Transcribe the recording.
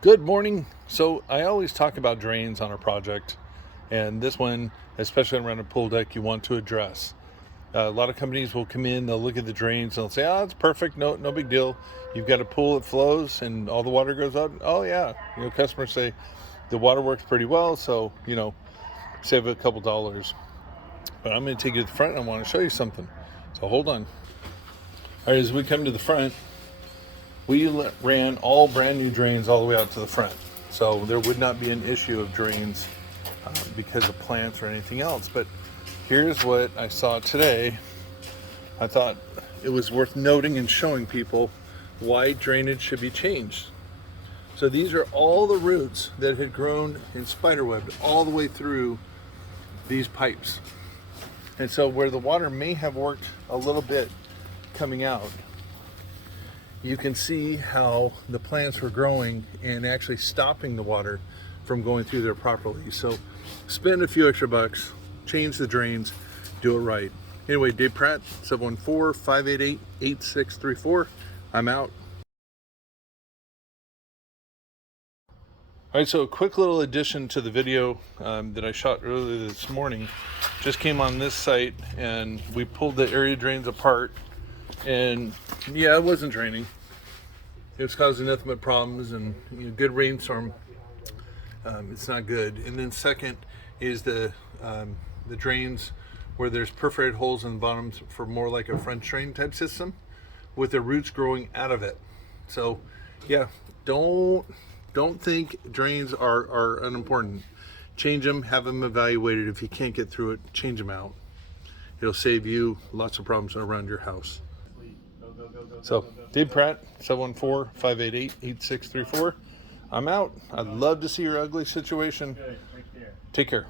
Good morning. So I always talk about drains on a project, and this one, especially around a pool deck, you want to address. A lot of companies will come in, they'll look at the drains, and they'll say, "Oh, it's perfect. No big deal. You've got a pool that flows, and all the water goes out." Oh yeah, customers say the water works pretty well, so save a couple dollars. But I'm going to take you to the front, and I want to show you something. So hold on. All right, as we come to the front, we ran all brand new drains all the way out to the front. So there would not be an issue of drains because of plants or anything else. But here's what I saw today. I thought it was worth noting and showing people why drainage should be changed. So these are all the roots that had grown and spiderwebbed all the way through these pipes. And so where the water may have worked a little bit coming out, you can see how the plants were growing and actually stopping the water from going through there properly. So spend a few extra bucks, change the drains, do it right. Anyway, Dave Pratt, 714-588-8634. I'm out. All right, so a quick little addition to the video that I shot earlier this morning. Just came on this site and we pulled the area drains apart, and yeah, it wasn't draining. It was causing nothing but problems, and good rainstorm, it's not good. And then second is the drains where there's perforated holes in the bottoms for more like a French drain type system with the roots growing out of it. So yeah, don't think drains are unimportant. Change them, have them evaluated. If you can't get through it, change them out. It'll save you lots of problems around your house. So, Dave Pratt, 714-588-8634. I'm out. I'd love to see your ugly situation. Take care.